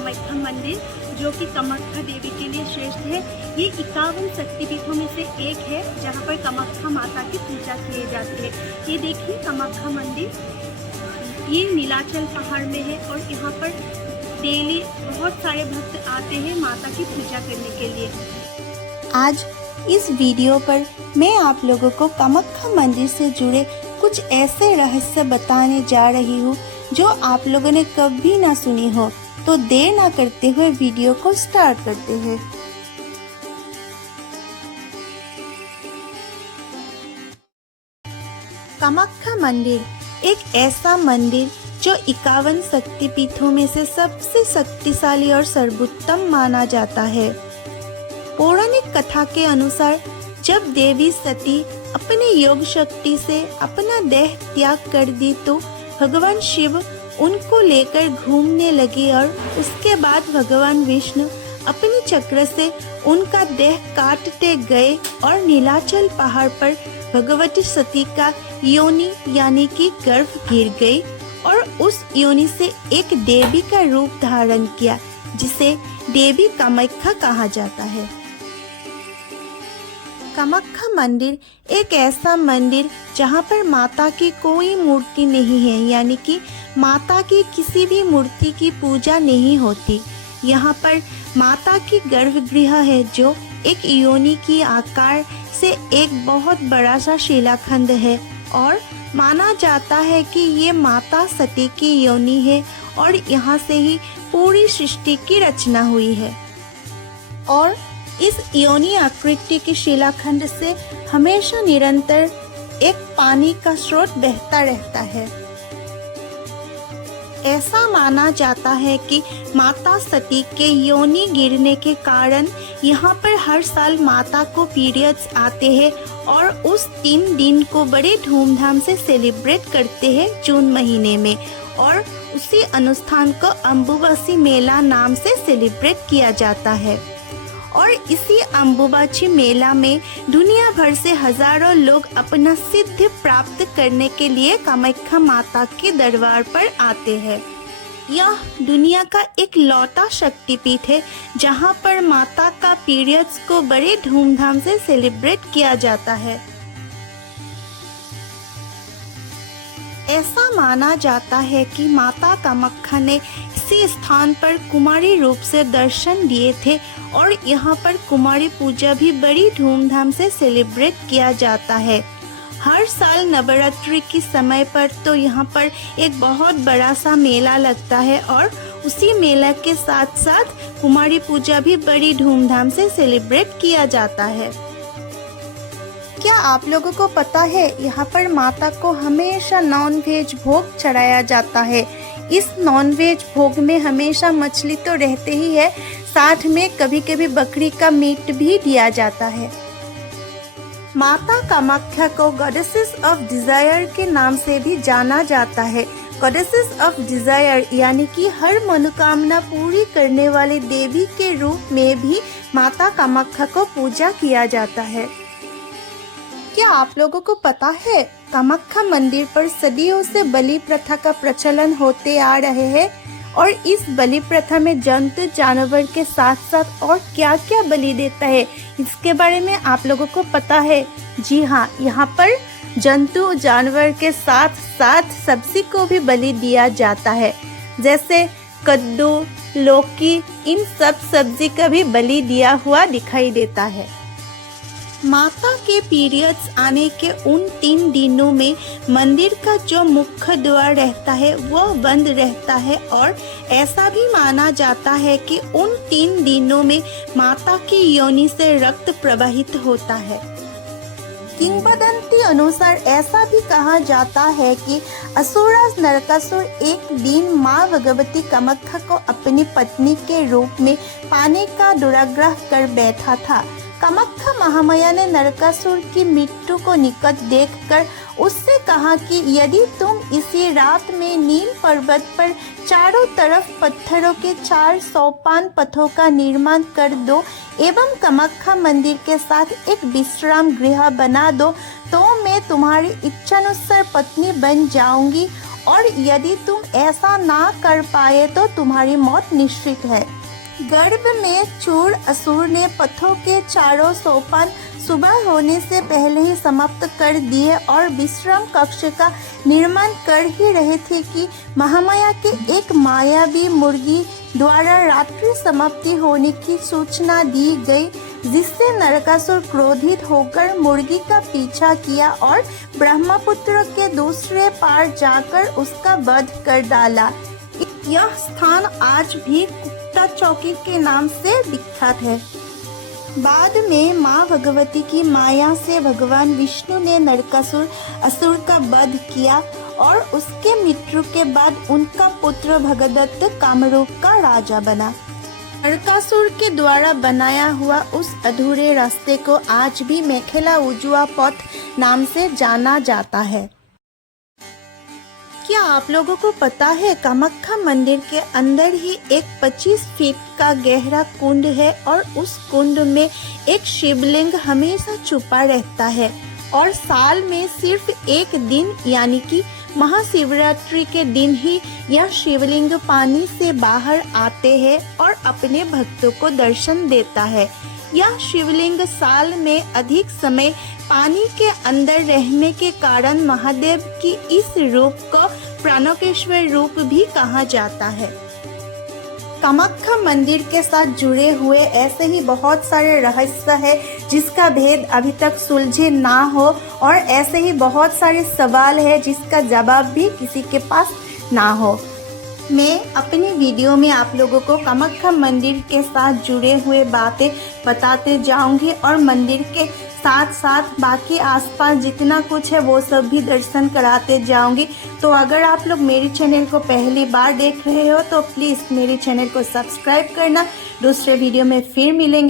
कामाख्या मंदिर, जो कि कामाख्या देवी के लिए श्रेष्ठ है। ये 51 शक्तिपीठों में से एक है जहाँ पर कामाख्या माता की पूजा की जाती है। ये देखिए कामाख्या मंदिर, ये नीलाचल पहाड़ में है और यहाँ पर डेली बहुत सारे भक्त आते हैं माता की पूजा करने के लिए। आज इस वीडियो पर मैं आप लोगों को कामाख्या मंदिर से जुड़े कुछ ऐसे रहस्य बताने जा रही हूँ जो आप लोगों ने कभी ना सुनी हो। तो देर ना करते हुए वीडियो को स्टार्ट करते हैं। कामाख्या मंदिर एक ऐसा मंदिर जो 51 शक्तिपीठों में से सबसे शक्तिशाली और सर्वोत्तम माना जाता है। पौराणिक कथा के अनुसार जब देवी सती अपने योग शक्ति से अपना देह त्याग कर दी तो भगवान शिव उनको लेकर घूमने लगे और उसके बाद भगवान विष्णु अपनी चक्र से उनका देह काटते गए और नीलाचल पहाड़ पर भगवती सती का योनि यानी कि गर्भ गिर गई और उस योनि से एक देवी का रूप धारण किया, जिसे देवी कामाख्या कहा जाता है। कामाख्या मंदिर एक ऐसा मंदिर जहाँ पर माता की कोई मूर्ति नहीं है, यानी कि माता की किसी भी मूर्ति की पूजा नहीं होती। यहाँ पर माता की गर्भगृह है जो एक योनि की आकार से एक बहुत बड़ा सा शिलाखंड है और माना जाता है कि ये माता सती की योनि है और यहाँ से ही पूरी सृष्टि की रचना हुई है। और इस योनि आकृति की शिलाखंड से हमेशा निरंतर एक पानी का स्रोत बहता रहता है। ऐसा माना जाता है कि माता सती के योनि गिरने के कारण यहाँ पर हर साल माता को पीरियड्स आते हैं और उस 3 दिन को बड़े धूमधाम से सेलिब्रेट करते हैं जून महीने में, और उसी अनुष्ठान को अम्बुबाची मेला नाम से सेलिब्रेट किया जाता है। और इसी अम्बुबाची मेला में दुनिया भर से हजारों लोग अपना सिद्धि प्राप्त करने के लिए कामाख्या माता के दरबार पर आते हैं। यह दुनिया का एक लौता शक्तिपीठ है जहां पर माता का पीरियड्स को बड़े धूमधाम से सेलिब्रेट किया जाता है। ऐसा माना जाता है कि माता कामाख्या ने इसी स्थान पर कुमारी रूप से दर्शन दिए थे और यहाँ पर कुमारी पूजा भी बड़ी धूमधाम से सेलिब्रेट किया जाता है। हर साल नवरात्रि के समय पर तो यहाँ पर एक बहुत बड़ा सा मेला लगता है और उसी मेला के साथ साथ कुमारी पूजा भी बड़ी धूमधाम से सेलिब्रेट किया जाता है। क्या आप लोगों को पता है यहाँ पर माता को हमेशा नॉन वेज भोग चढ़ाया जाता है। इस नॉन वेज भोग में हमेशा मछली तो रहते ही है, साथ में कभी कभी बकरी का मीट भी दिया जाता है। माता कामाख्या को गॉडेसेस ऑफ डिजायर के नाम से भी जाना जाता है। गॉडेसेस ऑफ डिजायर यानी कि हर मनोकामना पूरी करने वाली देवी के रूप में भी माता कामाख्या को पूजा किया जाता है। क्या आप लोगों को पता है कामाख्या मंदिर पर सदियों से बलि प्रथा का प्रचलन होते आ रहे हैं और इस बलि प्रथा में जंतु जानवर के साथ साथ और क्या क्या बलि देता है इसके बारे में आप लोगों को पता है? जी हाँ, यहाँ पर जंतु जानवर के साथ साथ सब्जी को भी बलि दिया जाता है, जैसे कद्दू, लौकी, इन सब सब्जी का भी बलि दिया हुआ दिखाई देता है। माता के पीरियड्स आने के उन 3 दिनों में मंदिर का जो मुख्य द्वार रहता है वह बंद रहता है और ऐसा भी माना जाता है कि उन 3 दिनों में माता की योनि से रक्त प्रवाहित होता है। किंवदंती अनुसार ऐसा भी कहा जाता है कि असुरराज नरकासुर एक दिन माँ भगवती कामाख्या को अपनी पत्नी के रूप में पाने का दुराग्रह कर बैठा था। कामाख्या महामाया ने नरकासुर की मृत्यु को निकट देखकर उससे कहा कि यदि तुम इसी रात में नील पर्वत पर चारों तरफ पत्थरों के 4 सोपान पथों का निर्माण कर दो एवं कामाख्या मंदिर के साथ एक विश्राम गृह बना दो तो मैं तुम्हारी इच्छानुसार पत्नी बन जाऊंगी और यदि तुम ऐसा ना कर पाए तो तुम्हारी मौत निश्चित है। गर्भ में चूर असुर ने पथों के चारों सोपान सुबह होने से पहले ही समाप्त कर दिए और विश्राम कक्ष का निर्माण कर ही रहे थे कि महामाया के एक मायावी मुर्गी द्वारा रात्रि समाप्ति होने की सूचना दी गई, जिससे नरकासुर क्रोधित होकर मुर्गी का पीछा किया और ब्रह्मपुत्र के दूसरे पार जाकर उसका वध कर डाला। यह स्थान आज भी गुप्ता चौकी के नाम से विख्यात है। बाद में माँ भगवती की माया से भगवान विष्णु ने नरकासुर असुर का वध किया और उसके मृत्यु के बाद उनका पुत्र भगदत्त कामरूप का राजा बना। नरकासुर के द्वारा बनाया हुआ उस अधूरे रास्ते को आज भी मेखेला उजुआ पथ नाम से जाना जाता है। क्या आप लोगों को पता है कामाख्या मंदिर के अंदर ही एक 25 फीट का गहरा कुंड है और उस कुंड में एक शिवलिंग हमेशा छुपा रहता है और साल में सिर्फ एक दिन यानी कि महाशिवरात्रि के दिन ही यह शिवलिंग पानी से बाहर आते हैं और अपने भक्तों को दर्शन देता है। यह शिवलिंग साल में अधिक समय पानी के अंदर रहने के कारण महादेव की इस रूप को प्राणकेश्वर रूप भी कहा जाता है। कामाख्या मंदिर के साथ जुड़े हुए ऐसे ही बहुत सारे रहस्य है जिसका भेद अभी तक सुलझे ना हो और ऐसे ही बहुत सारे सवाल है जिसका जवाब भी किसी के पास ना हो। मैं अपनी वीडियो में आप लोगों को कामाख्या मंदिर के साथ जुड़े हुए बातें बताते जाऊंगी और मंदिर के साथ साथ बाकी आसपास जितना कुछ है वो सब भी दर्शन कराते जाऊंगी। तो अगर आप लोग मेरे चैनल को पहली बार देख रहे हो तो प्लीज़ मेरे चैनल को सब्सक्राइब करना। दूसरे वीडियो में फिर मिलेंगे।